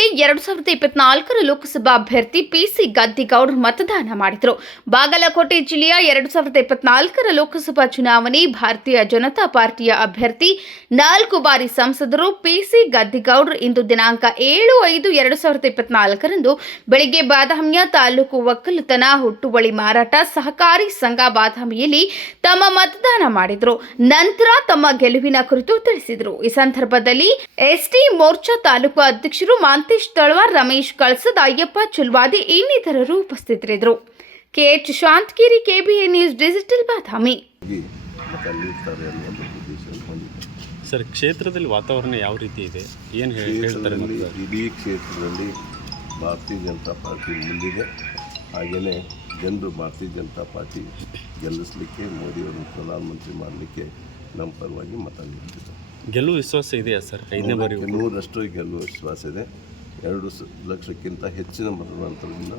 ಬಾಗಲಕೋಟೆ 2024 ಲೋಕಸಭಾ ಅಭ್ಯರ್ಥಿ ಪಿಸಿ ಗದ್ದಿಗೌಡರು ಮತದಾನ ಮಾಡಿದರು. ಬಾಗಲಕೋಟೆ ಜಿಲ್ಲೆಯ 2024 ಲೋಕಸಭಾ ಚುನಾವಣೆ ಭಾರತೀಯ ಜನತಾ ಪಾರ್ಟಿಯ ಅಭ್ಯರ್ಥಿ 4 ಬಾರಿ ಸಂಸದರು ಪಿಸಿ ಗದ್ದಿಗೌಡರು ಇಂದು ದಿನಾಂಕ 7/5/2024 ರಂದು ಬೆಳಗ್ಗೆ ಬಾದಾಮಿಯ ತಾಲೂಕು ಒಕ್ಕಲುತನ ಹುಟ್ಟುವಳಿ ಮಾರಾಟ ಸಹಕಾರಿ ಸಂಘ ಬಾದಾಮಿಯಲ್ಲಿ ತಮ್ಮ ಮತದಾನ ಮಾಡಿದರು. ನಂತರ ತಮ್ಮ ಗೆಲುವಿನ ಕುರಿತು ತಿಳಿಸಿದರು. ಈ ಸಂದರ್ಭದಲ್ಲಿ ಎಸ್ಟಿ ಮೋರ್ಚಾ ತಾಲೂಕು ಅಧ್ಯಕ್ಷರು ಮಾಂತೇಶ್ ತಳವಾರ್, ರಮೇಶ್ ಕಳಸದ, ಅಯ್ಯಪ್ಪ ಚುಲ್ವಾದಿ ಇನ್ನಿತರರು ಉಪಸ್ಥಿತರಿದ್ದರು. K H Shantagiri, KBN news digital, ಬಾದಾಮಿ. ಸರ್, ಕ್ಷೇತ್ರದಲ್ಲಿ ವಾತಾವರಣ ಯಾವ ರೀತಿ ಇದೆ, ಏನು ಹೇಳ್ತಾರೆ? ಇಡೀ ಕ್ಷೇತ್ರದಲ್ಲಿ ಭಾರತೀಯ ಜನತಾ ಪಾರ್ಟಿ ಮುಂದಿದೆ. ಹಾಗೆಯೇ ಜನರು ಭಾರತೀಯ ಜನತಾ ಪಾರ್ಟಿ ಗೆಲ್ಲಿಸಲಿಕ್ಕೆ, ಮೋದಿಯವರು ಪ್ರಧಾನಮಂತ್ರಿ ಮಾಡಲಿಕ್ಕೆ ನಮ್ಮ ಪರವಾಗಿ ಮತ ನೀಡುತ್ತಿದ್ದಾರೆ. ಗೆಲ್ಲುವ ವಿಶ್ವಾಸ ಇದೆಯಾ ಸರ್? 5ನೇ ಬಾರಿ 100% ಗೆಲ್ಲುವ ವಿಶ್ವಾಸ ಇದೆ. 2 ಲಕ್ಷಕ್ಕಿಂತ ಹೆಚ್ಚಿನ ಮತದಾರರಿಂದ